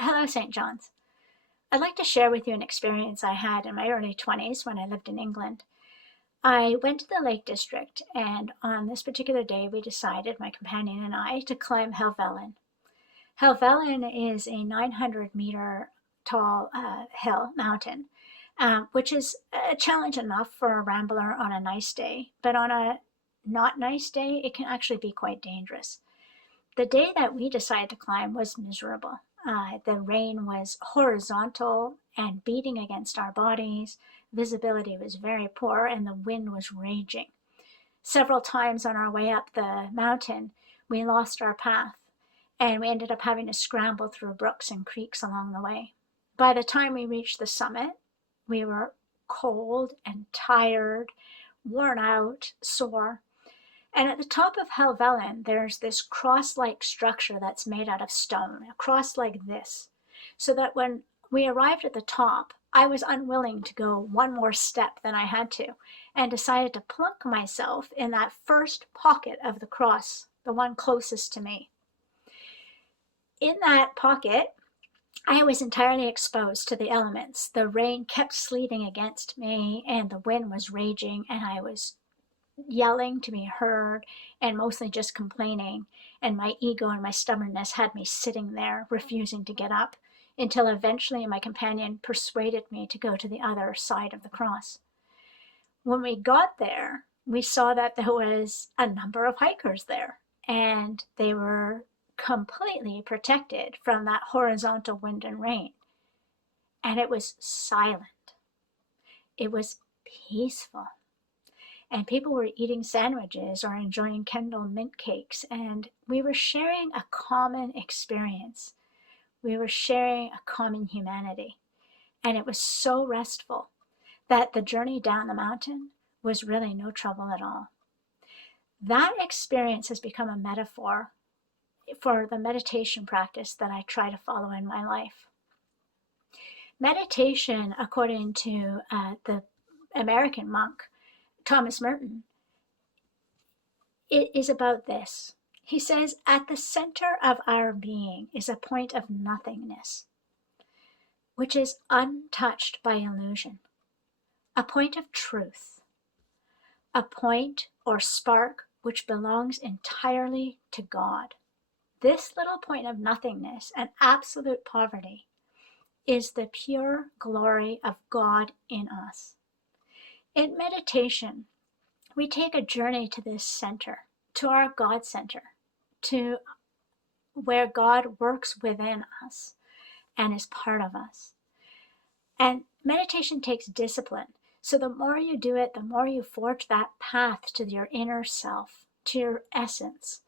Hello, St. John's. I'd like to share with you an experience I had in my early 20s when I lived in England. I went to the Lake District, and on this particular day, we decided, my companion and I, to climb Helvellyn. Helvellyn is a 900-meter tall mountain, which is a challenge enough for a rambler on a nice day, but on a not nice day, it can actually be quite dangerous. The day that we decided to climb was miserable. The rain was horizontal and beating against our bodies. Visibility was very poor and the wind was raging. Several times on our way up the mountain, we lost our path and we ended up having to scramble through brooks and creeks along the way. By the time we reached the summit, we were cold and tired, worn out, sore. And at the top of Helvellyn, there's this cross-like structure that's made out of stone, a cross like this, so that when we arrived at the top, I was unwilling to go one more step than I had to, and decided to plunk myself in that first pocket of the cross, the one closest to me. In that pocket, I was entirely exposed to the elements. The rain kept sleeting against me, and the wind was raging, and I was yelling to be heard and mostly just complaining, and my ego and my stubbornness had me sitting there refusing to get up until eventually my companion persuaded me to go to the other side of the cross. When we got there, we saw that there was a number of hikers there, and they were completely protected from that horizontal wind and rain. And it was silent. It was peaceful. And people were eating sandwiches or enjoying Kendall mint cakes, and we were sharing a common experience. We were sharing a common humanity, and it was so restful that the journey down the mountain was really no trouble at all. That experience has become a metaphor for the meditation practice that I try to follow in my life. Meditation, according to the American monk, Thomas Merton, it is about this. He says, at the center of our being is a point of nothingness, which is untouched by illusion, a point of truth, a point or spark which belongs entirely to God. This little point of nothingness and absolute poverty is the pure glory of God in us. In meditation, we take a journey to this center, to our God center, to where God works within us and is part of us. And meditation takes discipline. So the more you do it, the more you forge that path to your inner self, to your essence.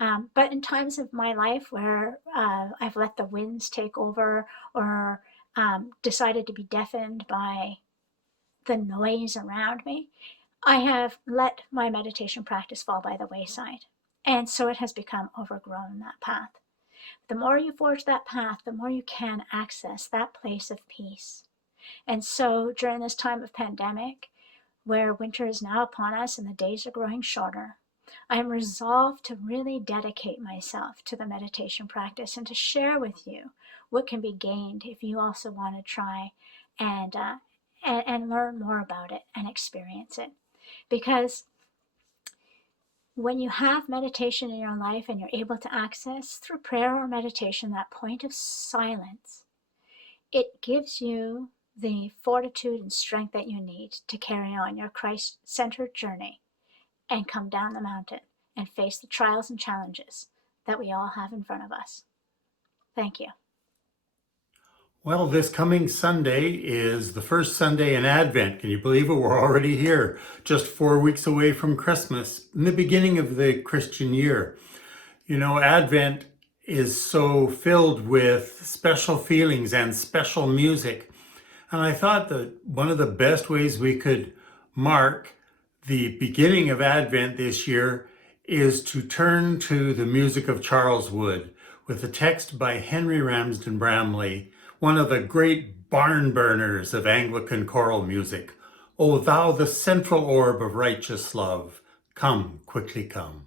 But in times of my life where I've let the winds take over or decided to be deafened by the noise around me, I have let my meditation practice fall by the wayside. And so it has become overgrown, that path. The more you forge that path, the more you can access that place of peace. And so during this time of pandemic, where winter is now upon us and the days are growing shorter, I am resolved to really dedicate myself to the meditation practice and to share with you what can be gained if you also want to try and learn more about it and experience it. Because when you have meditation in your life and you're able to access through prayer or meditation that point of silence, it gives you the fortitude and strength that you need to carry on your Christ-centered journey and come down the mountain and face the trials and challenges that we all have in front of us. Thank you. Well, this coming Sunday is the first Sunday in Advent. Can you believe it? We're already here, just 4 weeks away from Christmas, in the beginning of the Christian year. You know, Advent is so filled with special feelings and special music. And I thought that one of the best ways we could mark the beginning of Advent this year is to turn to the music of Charles Wood with a text by Henry Ramsden Bramley, one of the great barn burners of Anglican choral music. O thou, the central orb of righteous love, come, quickly come.